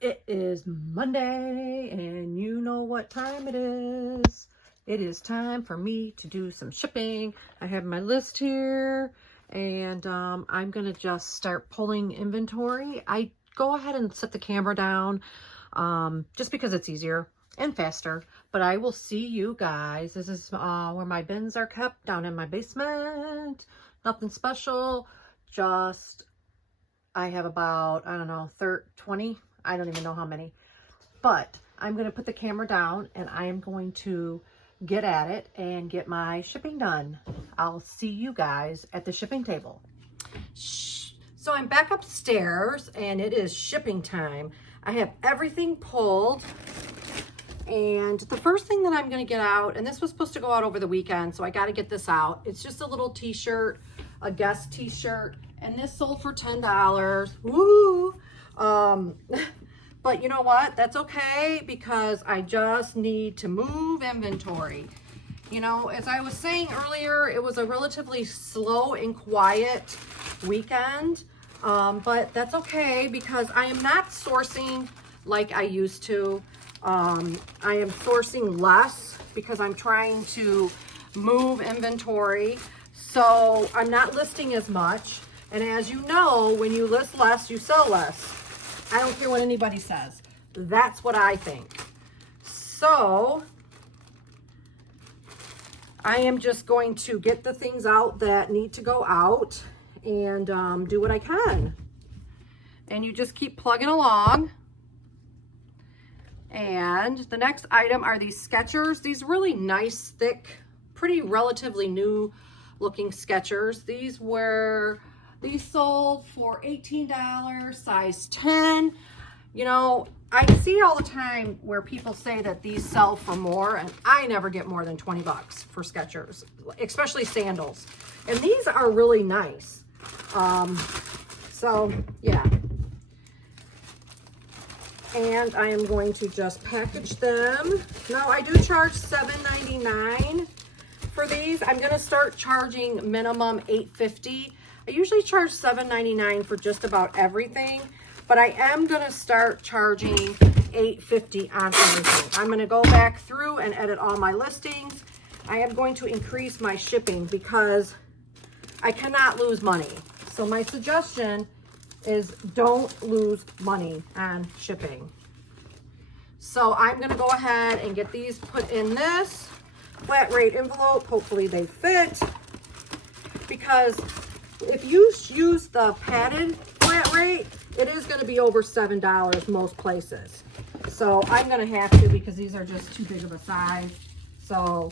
It is Monday, and you know what time it is. It is time for me to do some shipping. I have my list here, and I'm going to just start pulling inventory. I go ahead and set the camera down just because it's easier and faster, but I will see you guys. This is where my bins are kept, down in my basement. Nothing special, just I have about, I don't know, 20, I don't even know how many, but I'm going to put the camera down and I am going to get at it and get my shipping done. I'll see you guys at the shipping table. So I'm back upstairs and it is shipping time. I have everything pulled, and the first thing that I'm going to get out, and this was supposed to go out over the weekend, so I got to get this out. It's just a little t-shirt, a Guess t-shirt, and this sold for $10. Woo! But you know what? That's okay, because I just need to move inventory. You know, as I was saying earlier, it was a relatively slow and quiet weekend, but that's okay because I am not sourcing like I used to. I am sourcing less because I'm trying to move inventory. So I'm not listing as much. And as you know, when you list less, you sell less. I don't care what anybody says. That's what I think. So I am just going to get the things out that need to go out and do what I can. And you just keep plugging along. And the next item are these Skechers. These really nice, thick, pretty relatively new looking Skechers. These sold for $18, size 10. You know, I see all the time where people say that these sell for more, and I never get more than 20 bucks for Skechers, especially sandals. And these are really nice. So yeah. And I am going to just package them. Now I do charge $7.99 for these. I'm going to start charging minimum $8.50. I usually charge $7.99 for just about everything, but I am going to start charging $8.50 on everything. I'm going to go back through and edit all my listings. I am going to increase my shipping because I cannot lose money. So my suggestion is don't lose money on shipping. So I'm going to go ahead and get these put in this flat rate envelope. Hopefully they fit, because if you use the padded flat rate, it is going to be over $7 most places. So I'm going to have to, because these are just too big of a size. So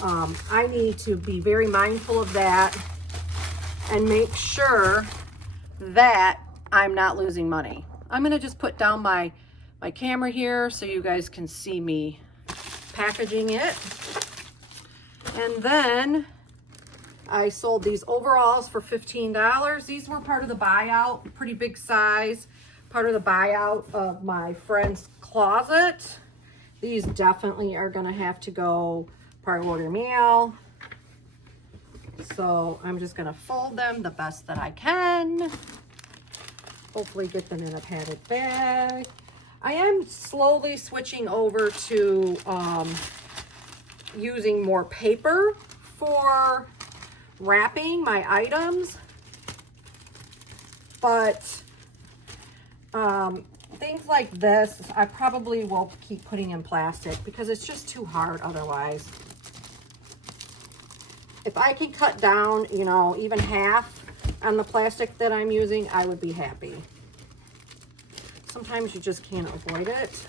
I need to be very mindful of that and make sure that I'm not losing money. I'm going to just put down my camera here so you guys can see me packaging it. And then I sold these overalls for $15. These were part of the buyout, pretty big size, part of the buyout of my friend's closet. These definitely are going to have to go priority mail. So I'm just going to fold them the best that I can. Hopefully get them in a padded bag. I am slowly switching over to using more paper for wrapping my items. But things like this, I probably will keep putting in plastic because it's just too hard otherwise. If I can cut down, you know, even half on the plastic that I'm using, I would be happy. Sometimes you just can't avoid it.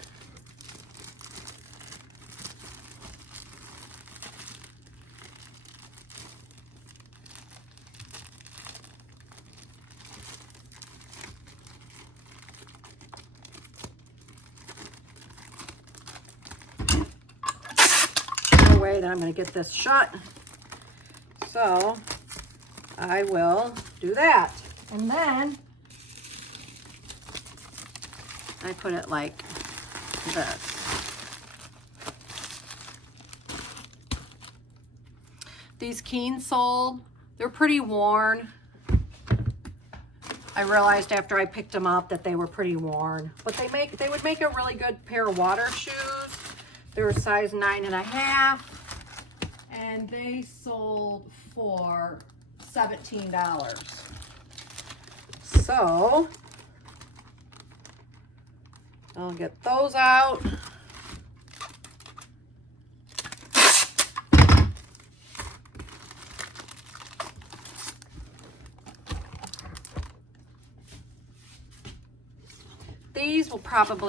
No way that I'm going to get this shut. So I will do that. And then I put it like this. These Keens sold. They're pretty worn. I realized after I picked them up that they were pretty worn. But they would make a really good pair of water shoes. They were size 9.5. And they sold for $17. So I'll get those out.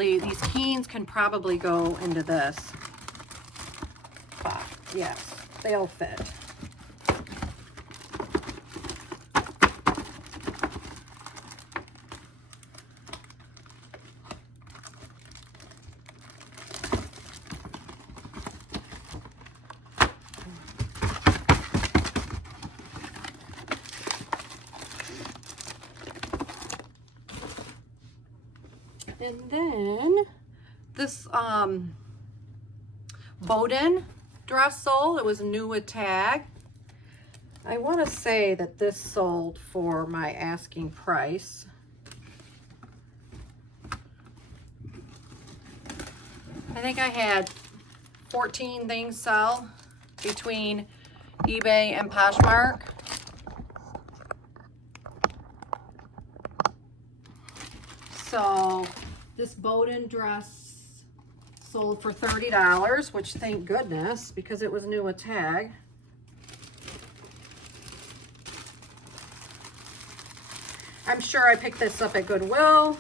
These Keens can probably go into this. Yes, they'll fit. And then this Bowden dress sold. It was new with tag. I want to say that this sold for my asking price. I think I had 14 things sell between eBay and Poshmark. So this Bowden dress sold for $30, which thank goodness, because it was new with tag. I'm sure I picked this up at Goodwill.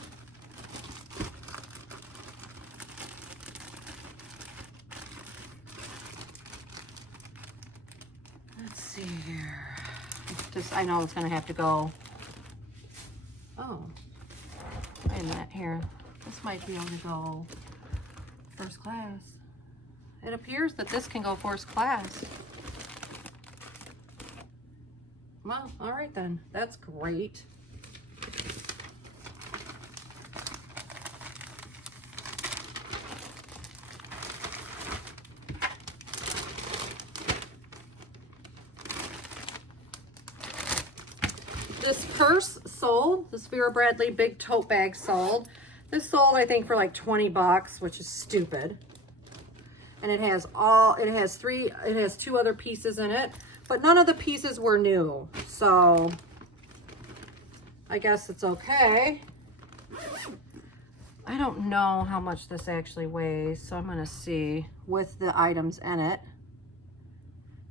Let's see here. I know it's gonna have to go. Oh, wait a minute here. This might be able to go first class. It appears that this can go first class. Well, all right then. That's great. This purse sold. This Vera Bradley big tote bag sold. This sold, I think, for like 20 bucks, which is stupid. And it has two other pieces in it, but none of the pieces were new. So I guess it's okay. I don't know how much this actually weighs, so I'm gonna see with the items in it.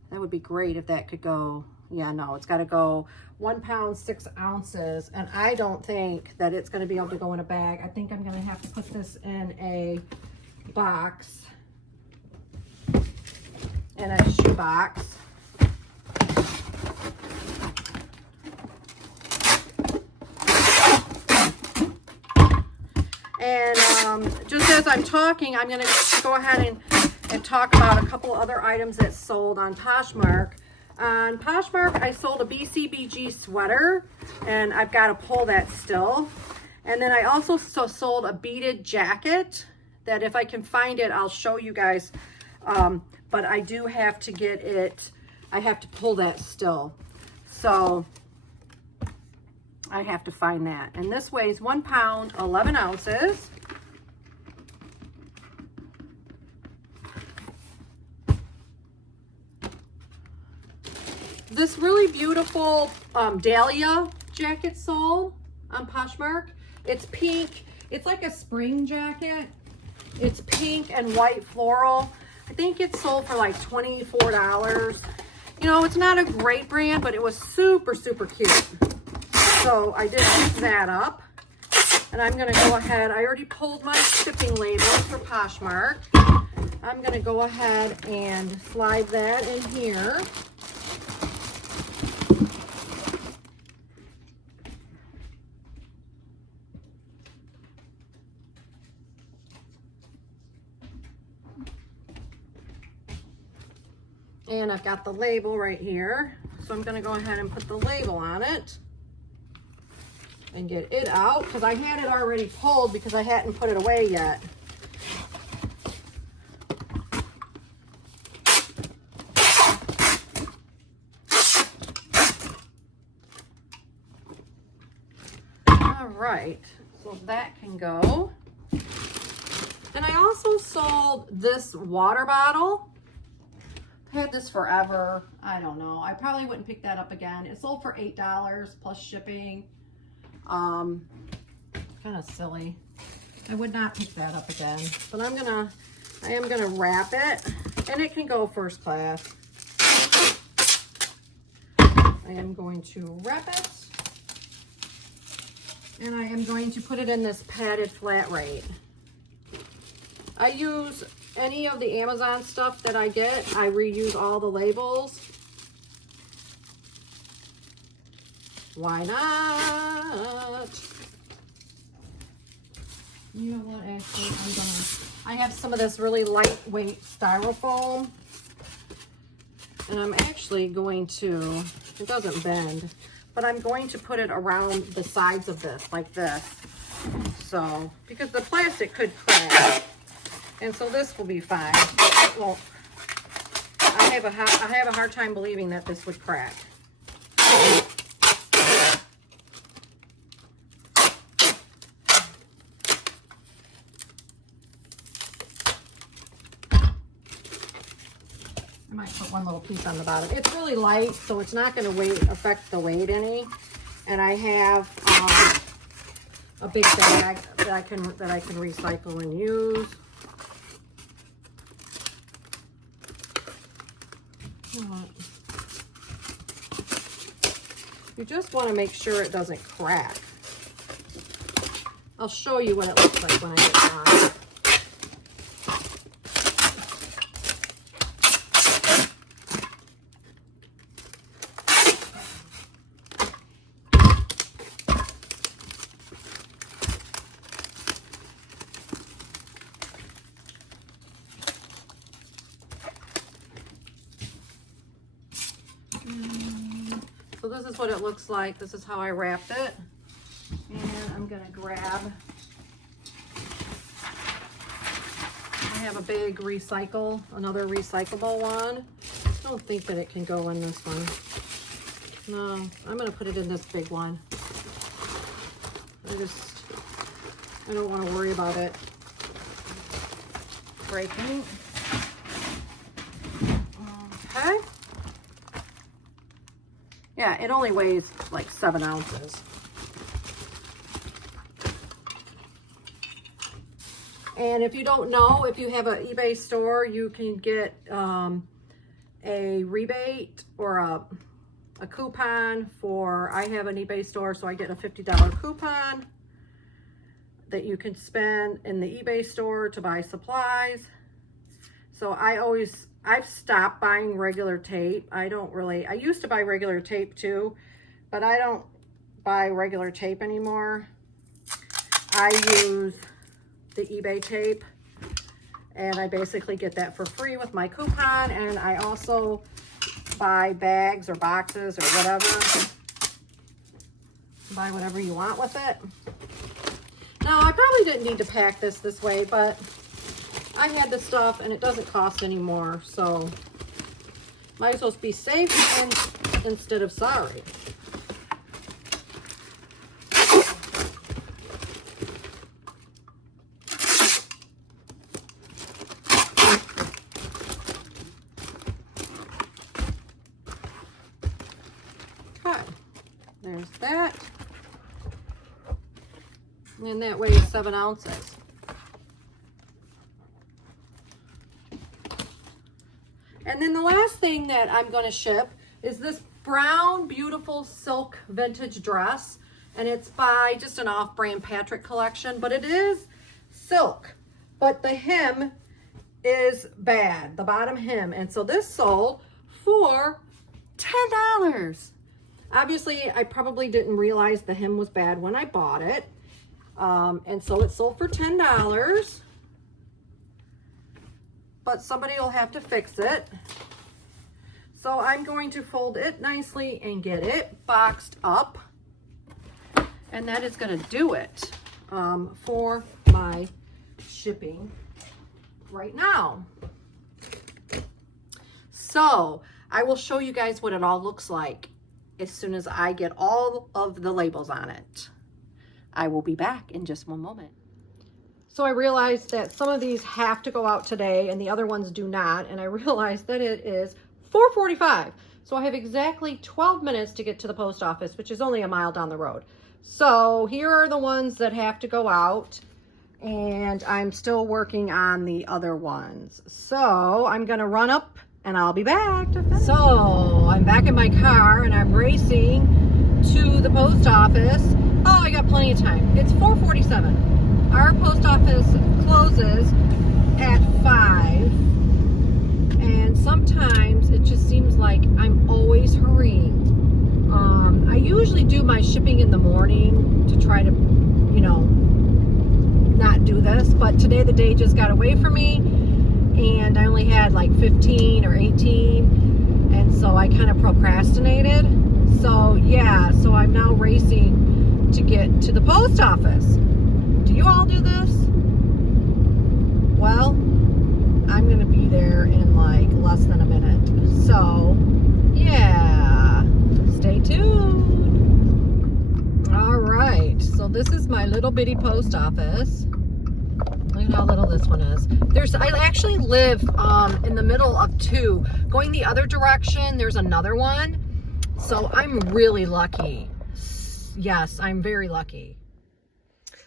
That would be great if that could go. Yeah, no, it's got to go 1 pound, 6 ounces. And I don't think that it's going to be able to go in a bag. I think I'm going to have to put this in a box, in a shoe box. And just as I'm talking, I'm going to go ahead and talk about a couple other items that sold on Poshmark. On Poshmark, I sold a BCBG sweater, and I've got to pull that still. And then I also sold a beaded jacket that if I can find it, I'll show you guys. But I do have to get it, I have to pull that still. So I have to find that. And this weighs 1 pound, 11 ounces. This really beautiful Dahlia jacket sold on Poshmark. It's pink. It's like a spring jacket. It's pink and white floral. I think it sold for like $24. You know, it's not a great brand, but it was super, super cute. So I did pick that up. And I'm going to go ahead. I already pulled my shipping labels for Poshmark. I'm going to go ahead and slide that in here. And I've got the label right here. So I'm gonna go ahead and put the label on it and get it out because I had it already pulled because I hadn't put it away yet. All right, so that can go. And I also sold this water bottle. I've had this forever. I don't know. I probably wouldn't pick that up again. It sold for $8 plus shipping. Kind of silly. I would not pick that up again. But I am gonna wrap it, and it can go first class. I am going to wrap it, and I am going to put it in this padded flat rate. I use any of the Amazon stuff that I get. I reuse all the labels. Why not? You know what, actually, I have some of this really lightweight styrofoam. And I'm actually going to, it doesn't bend, but I'm going to put it around the sides of this, like this. So, because the plastic could crack. And so this will be fine. Well, I have a hard time believing that this would crack. I might put one little piece on the bottom. It's really light, so it's not going to affect the weight any. And I have a big bag that I can recycle and use. You just want to make sure it doesn't crack. I'll show you what it looks like when I get done. So this is what it looks like. This is how I wrapped it. And I'm gonna grab, I have a big another recyclable one. I don't think that it can go in this one. No, I'm gonna put it in this big one. I don't wanna worry about it breaking. Okay. Yeah, it only weighs like 7 ounces. And if you don't know, if you have an eBay store, you can get a rebate or a coupon for, I have an eBay store, so I get a $50 coupon that you can spend in the eBay store to buy supplies. So I've stopped buying regular tape. I used to buy regular tape too, but I don't buy regular tape anymore. I use the eBay tape, and I basically get that for free with my coupon, and I also buy bags or boxes or whatever. Buy whatever you want with it. Now, I probably didn't need to pack this way, but I had the stuff and it doesn't cost anymore, so might as well be safe instead of sorry. Okay, there's that. And that weighs 7 ounces. And then the last thing that I'm going to ship is this brown, beautiful silk vintage dress. And it's by just an off-brand Patrick collection, but it is silk. But the hem is bad, the bottom hem. And so this sold for $10. Obviously, I probably didn't realize the hem was bad when I bought it. And so it sold for $10. But somebody will have to fix it. So I'm going to fold it nicely and get it boxed up. And that is going to do it for my shipping right now. So I will show you guys what it all looks like as soon as I get all of the labels on it. I will be back in just one moment. So I realized that some of these have to go out today and the other ones do not. And I realized that it is 4:45. So I have exactly 12 minutes to get to the post office, which is only a mile down the road. So here are the ones that have to go out. And I'm still working on the other ones. So I'm going to run up and I'll be back to finish. So I'm back in my car and I'm racing to the post office. Oh, I got plenty of time. It's 4:47. Our post office closes at 5. And sometimes it just seems like I'm always hurrying. I usually do my shipping in the morning to try to, you know, not do this, but today the day just got away from me and I only had like 15 or 18, and so I kind of procrastinated. So yeah, so I'm now racing to get to the post office. Do you all do this? Well, I'm gonna be there in like less than a minute, so yeah, stay tuned. All right, so this is my little bitty post office. Look at how little this one is. I actually live in the middle of 2. Going the other direction, there's another one. So I'm really lucky. Yes, I'm very lucky.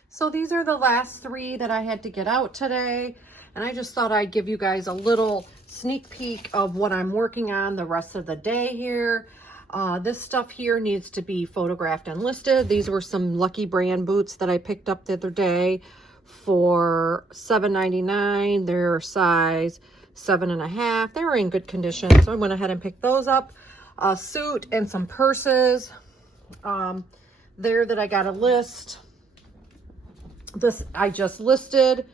So these are the last 3 that I had to get out today. And I just thought I'd give you guys a little sneak peek of what I'm working on the rest of the day here. This stuff here needs to be photographed and listed. These were some Lucky Brand boots that I picked up the other day for $7.99. They're size 7.5. They were in good condition, so I went ahead and picked those up. A suit and some purses there that I got a list. This I just listed,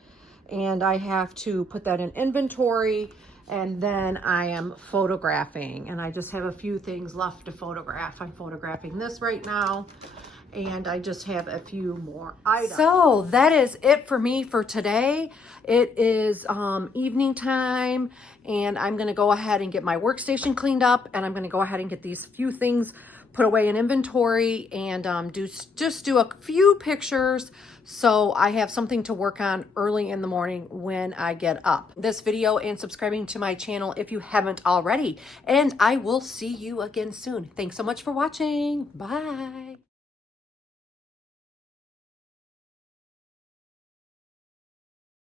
and I have to put that in inventory, and then I am photographing, and I just have a few things left to photograph. I'm photographing this right now, and I just have a few more items. So that is it for me for today. It is evening time, and I'm going to go ahead and get my workstation cleaned up, and I'm going to go ahead and get these few things put away in inventory, and just do a few pictures so I have something to work on early in the morning when I get up. This video and subscribing to my channel if you haven't already, and I will see you again soon. Thanks so much for watching. Bye.